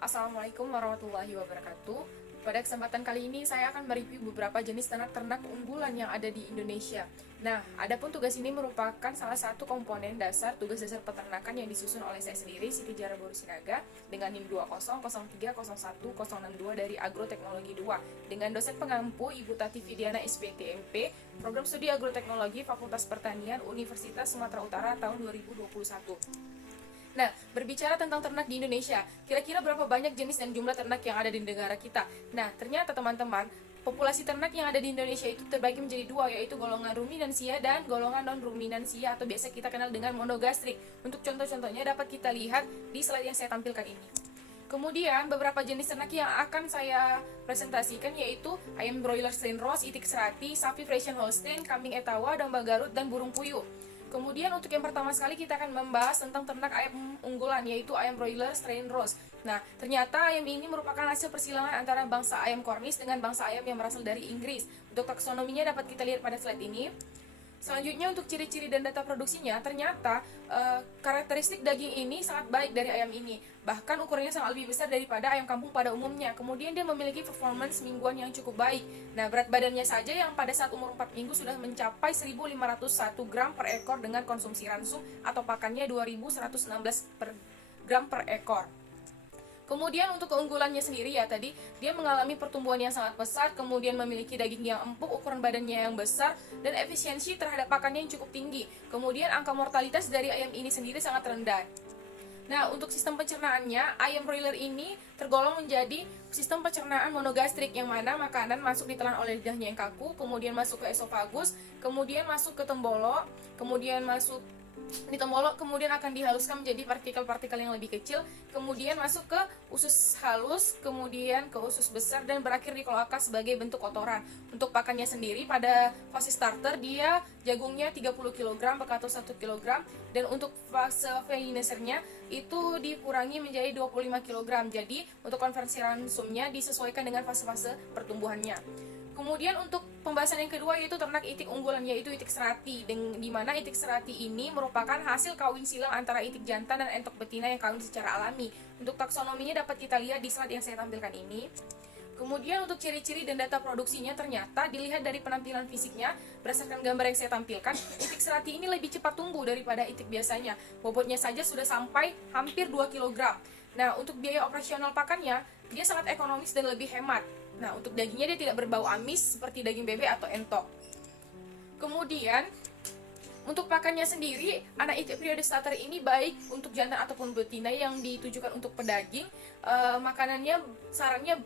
Assalamualaikum warahmatullahi wabarakatuh. Pada kesempatan kali ini saya akan mereview beberapa jenis ternak-ternak unggulan yang ada di Indonesia. Nah, adapun tugas ini merupakan salah satu komponen dasar tugas dasar peternakan yang disusun oleh saya sendiri, Siti Jara Boru Sinaga, dengan NIM 20030102 dari Agroteknologi 2, dengan dosen pengampu Ibu Tati Fidiana SPTMP, Program Studi Agroteknologi Fakultas Pertanian Universitas Sumatera Utara tahun 2021. Nah, berbicara tentang ternak di Indonesia, kira-kira berapa banyak jenis dan jumlah ternak yang ada di negara kita? Nah, ternyata teman-teman, populasi ternak yang ada di Indonesia itu terbagi menjadi dua, yaitu golongan ruminansia dan golongan non-ruminansia atau biasa kita kenal dengan monogastrik. Untuk contoh-contohnya dapat kita lihat di slide yang saya tampilkan ini. Kemudian beberapa jenis ternak yang akan saya presentasikan yaitu ayam broiler strain Ross, itik serati, sapi Friesian Holstein, kambing Etawa, domba Garut, dan burung puyuh. Kemudian untuk yang pertama sekali kita akan membahas tentang ternak ayam unggulan yaitu ayam broiler strain Ross. Nah, ternyata ayam ini merupakan hasil persilangan antara bangsa ayam Cornish dengan bangsa ayam yang berasal dari Inggris. Untuk taksonominya dapat kita lihat pada slide ini. Selanjutnya untuk ciri-ciri dan data produksinya, ternyata karakteristik daging ini sangat baik dari ayam ini. Bahkan ukurannya sangat lebih besar daripada ayam kampung pada umumnya. Kemudian dia memiliki performance mingguan yang cukup baik. Nah, berat badannya saja yang pada saat umur 4 minggu sudah mencapai 1.501 gram per ekor dengan konsumsi ransum atau pakannya 2.116 per gram per ekor. Kemudian untuk keunggulannya sendiri ya tadi, dia mengalami pertumbuhan yang sangat pesat, kemudian memiliki daging yang empuk, ukuran badannya yang besar, dan efisiensi terhadap pakannya yang cukup tinggi. Kemudian angka mortalitas dari ayam ini sendiri sangat rendah. Nah, untuk sistem pencernaannya, ayam broiler ini tergolong menjadi sistem pencernaan monogastrik, yang mana makanan masuk ditelan oleh lidahnya yang kaku, kemudian masuk ke esofagus, kemudian masuk ke tembolok, kemudian masuk di tembolok, kemudian akan dihaluskan menjadi partikel-partikel yang lebih kecil, kemudian masuk ke usus halus, kemudian ke usus besar, dan berakhir di kloaka sebagai bentuk kotoran. Untuk pakannya sendiri, pada fase starter dia jagungnya 30 kg, bekatul 1 kg, dan untuk fase finishernya itu dikurangi menjadi 25 kg. Jadi untuk konversi ransumnya disesuaikan dengan fase-fase pertumbuhannya. Kemudian untuk pembahasan yang kedua yaitu ternak itik unggulan, yaitu itik serati, di mana itik serati ini merupakan hasil kawin silang antara itik jantan dan entok betina yang kawin secara alami. Untuk taksonominya dapat kita lihat di slide yang saya tampilkan ini. Kemudian untuk ciri-ciri dan data produksinya, ternyata dilihat dari penampilan fisiknya, berdasarkan gambar yang saya tampilkan, itik serati ini lebih cepat tumbuh daripada itik biasanya. Bobotnya saja sudah sampai hampir 2 kg. Nah, untuk biaya operasional pakannya, dia sangat ekonomis dan lebih hemat. Nah, untuk dagingnya dia tidak berbau amis seperti daging bebek atau entok. Kemudian, untuk pakannya sendiri, anak itik periode starter ini baik untuk jantan ataupun betina yang ditujukan untuk pedaging. Makanannya, sarannya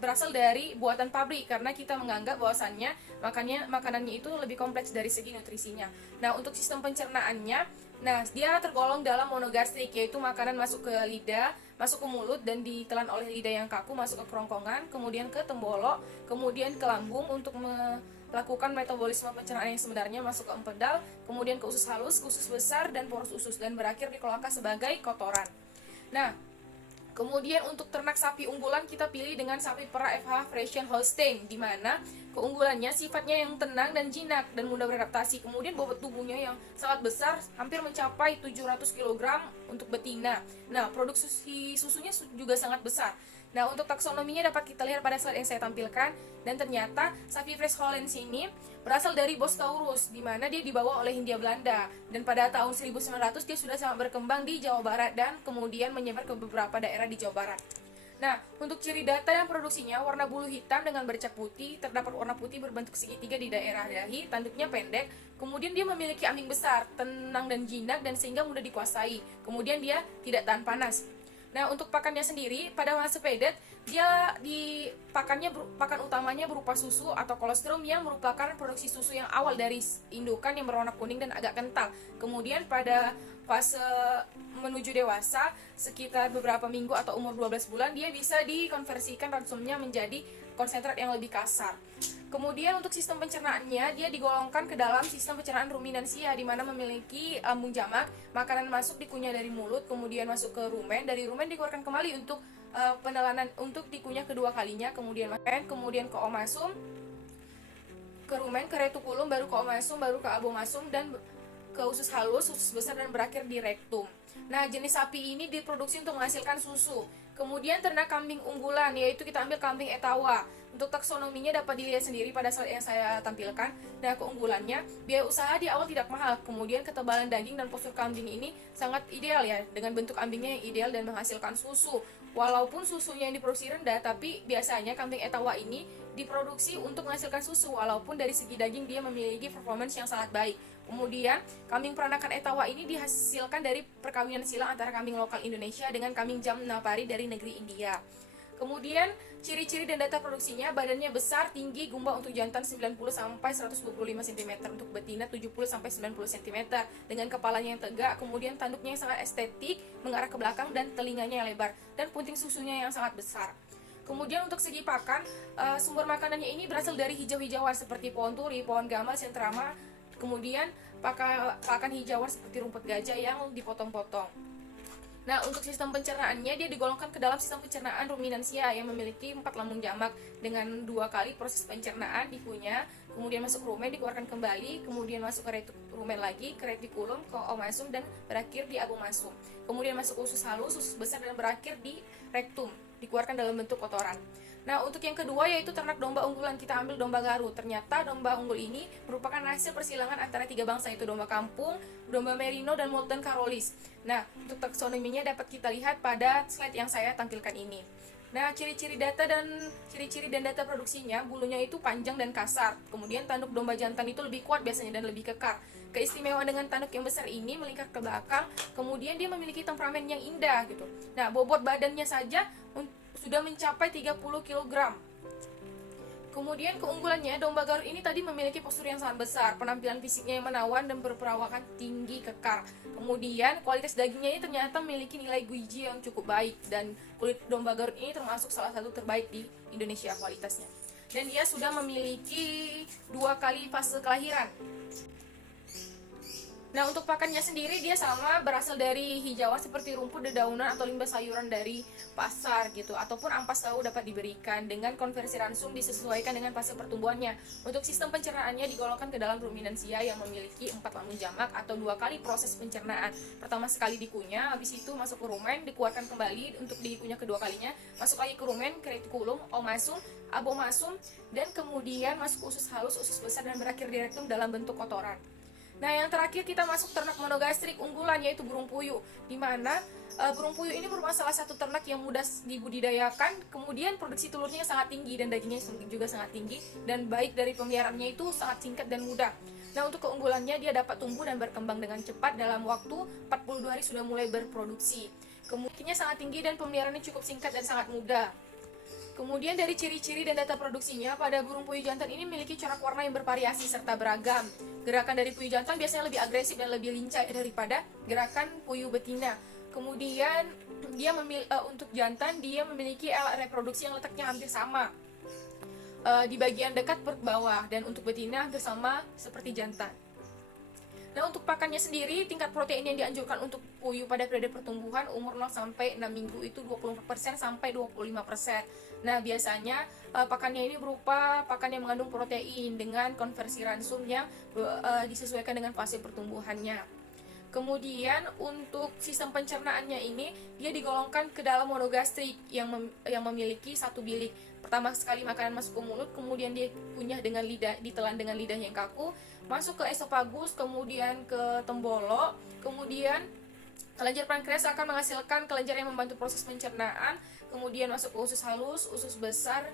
berasal dari buatan pabrik, karena kita menganggap bahwasannya makanannya itu lebih kompleks dari segi nutrisinya. Nah, untuk sistem pencernaannya, dia tergolong dalam monogastrik, yaitu makanan masuk ke lidah, masuk ke mulut dan ditelan oleh lidah yang kaku, masuk ke kerongkongan, kemudian ke tembolok, kemudian ke lambung untuk melakukan metabolisme pencernaan yang sebenarnya, masuk ke empedal, kemudian ke usus halus, ke usus besar, dan porus usus, dan berakhir di kloaka sebagai kotoran. Nah, kemudian untuk ternak sapi unggulan kita pilih dengan sapi perah FH Friesian Holstein, di mana keunggulannya sifatnya yang tenang dan jinak dan mudah beradaptasi. Kemudian bobot tubuhnya yang sangat besar, hampir mencapai 700 kg untuk betina. Nah, produksi susunya juga sangat besar. Nah, untuk taksonominya dapat kita lihat pada slide yang saya tampilkan. Dan ternyata sapi Friesian Holstein ini berasal dari Bos Taurus, di mana dia dibawa oleh Hindia Belanda. Dan pada tahun 1900 dia sudah sangat berkembang di Jawa Barat dan kemudian menyebar ke beberapa daerah di Jawa Barat. Nah, untuk ciri data dan produksinya, warna bulu hitam dengan bercak putih, terdapat warna putih berbentuk segitiga di daerah dahi, tanduknya pendek, kemudian dia memiliki ambing besar, tenang dan jinak, dan sehingga mudah dikuasai. Kemudian dia tidak tahan panas. Nah, untuk pakannya sendiri, pada fase pedet, dia pakan utamanya berupa susu atau kolostrum yang merupakan produksi susu yang awal dari indukan yang berwarna kuning dan agak kental. Kemudian pada fase menuju dewasa, sekitar beberapa minggu atau umur 12 bulan, dia bisa dikonversikan ransumnya menjadi konsentrat yang lebih kasar. Kemudian untuk sistem pencernaannya, dia digolongkan ke dalam sistem pencernaan ruminansia, di mana memiliki lambung jamak, makanan masuk dikunyah dari mulut, kemudian masuk ke rumen, dari rumen dikeluarkan kembali untuk penelanan untuk dikunyah kedua kalinya, kemudian makan, kemudian ke omasum, ke rumen, ke retikulum, baru ke omasum, baru ke abomasum, dan ke usus halus, usus besar, dan berakhir di rektum. Nah, jenis sapi ini diproduksi untuk menghasilkan susu. Kemudian ternak kambing unggulan, yaitu kita ambil kambing Etawa. Untuk taksonominya dapat dilihat sendiri pada slide yang saya tampilkan. Nah, keunggulannya, biaya usaha di awal tidak mahal. Kemudian ketebalan daging dan postur kambing ini sangat ideal ya, dengan bentuk kambingnya yang ideal dan menghasilkan susu. Walaupun susunya yang diproduksi rendah, tapi biasanya kambing Etawa ini diproduksi untuk menghasilkan susu, walaupun dari segi daging dia memiliki performance yang sangat baik. Kemudian, kambing peranakan Etawa ini dihasilkan dari perkawinan silang antara kambing lokal Indonesia dengan kambing Jamnapari dari negeri India. Kemudian, ciri-ciri dan data produksinya, badannya besar, tinggi, gumbal untuk jantan 90-125 cm, untuk betina 70-90 cm, dengan kepalanya yang tegak, kemudian tanduknya yang sangat estetik, mengarah ke belakang, dan telinganya yang lebar, dan punting susunya yang sangat besar. Kemudian untuk segi pakan, sumber makanannya ini berasal dari hijau-hijauan seperti pohon turi, pohon gamal, sentrama, kemudian pakan hijauan seperti rumput gajah yang dipotong-potong. Nah, untuk sistem pencernaannya, dia digolongkan ke dalam sistem pencernaan ruminansia yang memiliki 4 lambung jamak dengan 2 kali proses pencernaan dikunyah, kemudian masuk rumen, dikeluarkan kembali, kemudian masuk ke rumen lagi, ke retikulum, ke omasum, dan berakhir di abomasum. Kemudian masuk usus halus, usus besar, dan berakhir di rektum, dikeluarkan dalam bentuk kotoran. Nah, untuk yang kedua yaitu ternak domba unggulan, kita ambil domba Garut. Ternyata domba unggul ini merupakan hasil persilangan antara 3 bangsa, yaitu domba kampung, domba merino, dan Molten Carolis. Nah, untuk taksonominya dapat kita lihat pada slide yang saya tampilkan ini. Nah, ciri-ciri dan data produksinya, bulunya itu panjang dan kasar. Kemudian tanduk domba jantan itu lebih kuat biasanya dan lebih kekar. Keistimewaan dengan tanduk yang besar ini melingkar ke belakang, kemudian dia memiliki temperamen yang indah gitu. Nah, bobot badannya saja sudah mencapai 30 kg. Kemudian keunggulannya, domba Garut ini tadi memiliki postur yang sangat besar, penampilan fisiknya yang menawan dan berperawakan tinggi kekar. Kemudian kualitas dagingnya ini ternyata memiliki nilai gizi yang cukup baik, dan kulit domba Garut ini termasuk salah satu terbaik di Indonesia kualitasnya. Dan dia sudah memiliki 2 kali fase kelahiran. Nah, untuk pakannya sendiri dia sama, berasal dari hijauan seperti rumput, dedaunan, atau limbah sayuran dari pasar gitu, ataupun ampas tahu dapat diberikan. Dengan konversi ransum disesuaikan dengan fase pertumbuhannya. Untuk sistem pencernaannya digolongkan ke dalam ruminansia yang memiliki 4 lambung jamak atau 2 kali proses pencernaan. Pertama sekali dikunyah, habis itu masuk ke rumen, dikeluarkan kembali untuk dikunyah kedua kalinya, masuk lagi ke rumen, ke retikulum, omasum, abomasum, dan kemudian masuk usus halus, usus besar, dan berakhir di rektum dalam bentuk kotoran. Nah, yang terakhir kita masuk ternak monogastrik unggulan, yaitu burung puyuh, di mana burung puyuh ini merupakan salah satu ternak yang mudah dibudidayakan, kemudian produksi telurnya sangat tinggi dan dagingnya juga sangat tinggi, dan baik dari pemeliharaannya itu sangat singkat dan mudah. Nah, untuk keunggulannya, dia dapat tumbuh dan berkembang dengan cepat, dalam waktu 42 hari sudah mulai berproduksi. Kemudiannya sangat tinggi dan pemeliharaannya cukup singkat dan sangat mudah. Kemudian dari ciri-ciri dan data produksinya, pada burung puyuh jantan ini memiliki corak warna yang bervariasi serta beragam. Gerakan dari puyuh jantan biasanya lebih agresif dan lebih lincah daripada gerakan puyuh betina. Kemudian untuk jantan dia memiliki alat reproduksi yang letaknya hampir sama di bagian dekat perut bawah, dan untuk betina hampir sama seperti jantan. Nah, untuk pakannya sendiri, tingkat protein yang dianjurkan untuk puyuh pada periode pertumbuhan umur 0-6 minggu itu 20% sampai 25%. Nah, biasanya pakannya ini berupa pakan yang mengandung protein dengan konversi ransum yang disesuaikan dengan fase pertumbuhannya. Kemudian untuk sistem pencernaannya ini, dia digolongkan ke dalam monogastrik yang memiliki 1 bilik. Pertama sekali makanan masuk ke mulut, kemudian dia kunyah dengan lidah, ditelan dengan lidah yang kaku, masuk ke esofagus, kemudian ke tembolo, kemudian kelenjar pankreas akan menghasilkan kelenjar yang membantu proses pencernaan, kemudian masuk ke usus halus, usus besar,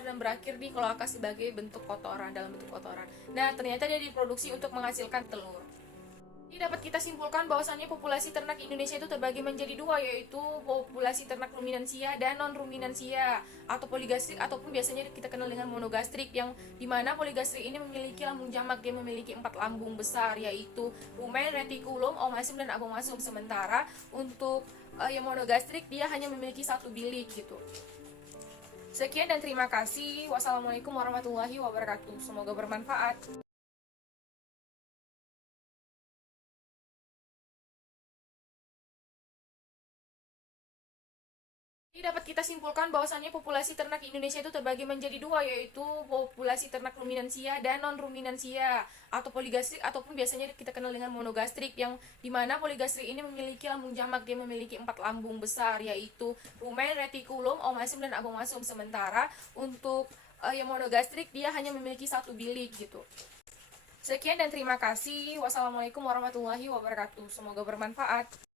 dan berakhir di kloaka sebagai bentuk kotoran, dalam bentuk kotoran. Nah, ternyata dia diproduksi untuk menghasilkan telur. Ini dapat kita simpulkan bahwasannya populasi ternak Indonesia itu terbagi menjadi 2, yaitu populasi ternak ruminansia dan non-ruminansia, atau poligastrik, ataupun biasanya kita kenal dengan monogastrik, yang dimana poligastrik ini memiliki lambung jamak, dia memiliki 4 lambung besar, yaitu rumen, retikulum, omasum, dan abomasum. Sementara untuk yang monogastrik dia hanya memiliki 1 bilik gitu. Sekian dan terima kasih. Wassalamualaikum warahmatullahi wabarakatuh. Semoga bermanfaat. Ini dapat kita simpulkan bahwasannya populasi ternak Indonesia itu terbagi menjadi dua, yaitu populasi ternak ruminansia dan non ruminansia, atau poligastrik ataupun biasanya kita kenal dengan monogastrik, yang dimana poligastrik ini memiliki lambung jamak. Dia memiliki 4 lambung besar, yaitu rumen, retikulum, omasum, dan abomasum. Sementara untuk yang monogastrik dia hanya memiliki 1 bilik gitu. Sekian dan terima kasih. Wassalamualaikum warahmatullahi wabarakatuh. Semoga bermanfaat.